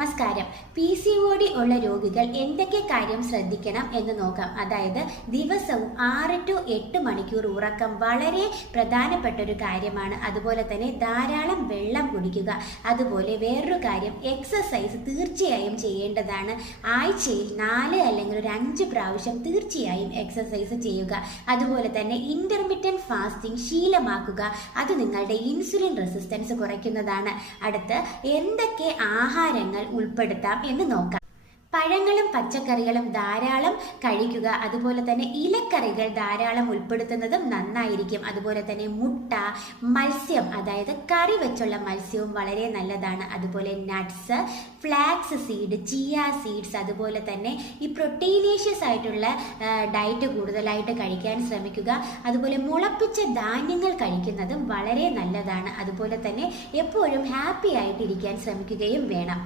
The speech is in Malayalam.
നമസ്കാരം. PCOD ഉള്ള രോഗികൾ എന്തൊക്കെ കാര്യം ശ്രദ്ധിക്കണം എന്ന് നോക്കാം. അതായത് ദിവസവും 6 to 8 മണിക്കൂർ ഉറക്കം വളരെ പ്രധാനപ്പെട്ട ഒരു കാര്യമാണ്. അതുപോലെ തന്നെ ധാരാളം വെള്ളം കുടിക്കുക. അതുപോലെ വേറൊരു കാര്യം, എക്സസൈസ് തീർച്ചയായും ചെയ്യേണ്ടതാണ്. ആഴ്ചയിൽ 4 അല്ലെങ്കിൽ ഒരു 5 പ്രാവശ്യം തീർച്ചയായും എക്സസൈസ് ചെയ്യുക. അതുപോലെ തന്നെ ഇന്റർമിറ്റന്റ് ഫാസ്റ്റിംഗ് ശീലമാക്കുക. അത് നിങ്ങളുടെ ഇൻസുലിൻ റെസിസ്റ്റൻസ് കുറയ്ക്കുന്നതാണ്. അടുത്ത് എന്തൊക്കെ ആഹാരങ്ങൾ ഉൾപ്പെടുത്താം എന്ന് നോക്കാം. പഴങ്ങളും പച്ചക്കറികളും ധാരാളം കഴിക്കുക. അതുപോലെ തന്നെ ഇലക്കറികൾ ധാരാളം ഉൾപ്പെടുത്തുന്നതും നന്നായിരിക്കും. അതുപോലെ തന്നെ മുട്ട, മത്സ്യം, അതായത് കറി വെച്ചുള്ള മത്സ്യവും വളരെ നല്ലതാണ്. അതുപോലെ nuts, flax seed, chia seeds, അതുപോലെ തന്നെ ഈ പ്രൊട്ടീനേഷ്യസ് ആയിട്ടുള്ള ഡയറ്റ് കൂടുതലായിട്ട് കഴിക്കാൻ ശ്രമിക്കുക. അതുപോലെ മുളപ്പിച്ച ധാന്യങ്ങൾ കഴിക്കുന്നതും വളരെ നല്ലതാണ്. അതുപോലെ തന്നെ എപ്പോഴും ഹാപ്പി ആയിട്ടിരിക്കാൻ ശ്രമിക്കുകയും വേണം.